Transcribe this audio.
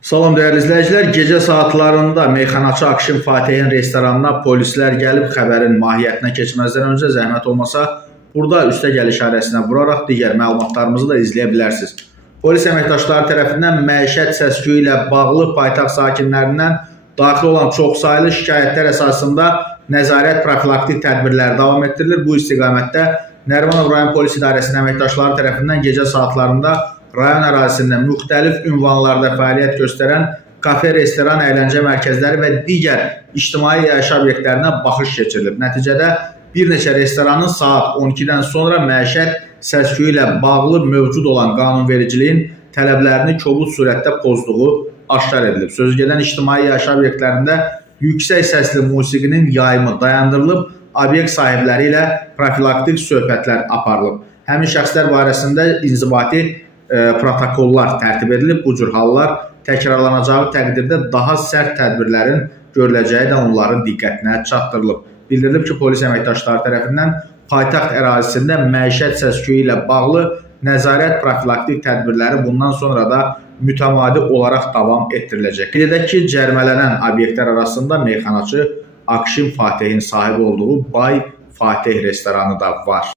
Salam dəyərli izləyicilər, gecə saatlarında meyxanaçı Akşin Fatihin restoranına polislər gəlib xəbərin mahiyyətinə keçməzdən öncə zəhmət olmasa burada üstəgəl işarəsinə vuraraq digər məlumatlarımızı da izləyə bilərsiniz. Polis əməkdaşları tərəfindən məişət səs-küyü ilə bağlı paytaxt sakinlərindən daxil olan çoxsaylı şikayətlər əsasında nəzarət profilaktik tədbirləri davam etdirilir. Bu istiqamətdə Nərimanov rayon polis idarəsinin əməkdaşları tərəfindən gecə saatlarında rayon ərazisində müxtəlif ünvanlarda fəaliyyət göstərən kafe, restoran, əyləncə mərkəzləri və digər ictimai yaşayış obyektlərinə baxış keçirilib. Nəticədə bir neçə restoranın saat 12-dən sonra məişət səs-küyü ilə bağlı mövcud olan qanunvericiliyin tələblərini kobud surətdə pozduğu aşkar edilib. Sözügedən ictimai yaşayış obyektlərində yüksək səsli musiqinin yayımı dayandırılıb, obyekt sahibləri ilə profilaktik söhbətlər aparılıb. Həmin şəxslər barəsində inzibati protokollar tərtib edilib. Bu cür hallar təkrarlanacağı təqdirdə daha sərt tədbirlərin görüləcəyi də onların diqqətinə çatdırılıb. Bildirilib ki, polis əməkdaşları tərəfindən paytaxt ərazisində məişət səs-küyü ilə bağlı nəzarət profilaktik tədbirləri bundan sonra da mütəmadi olaraq davam etdiriləcək. Qeyd edək ki, cərimələnən obyektlər arasında meyxanaçı Akşin Fatihin sahibi olduğu Bay Fatih restoranı da var.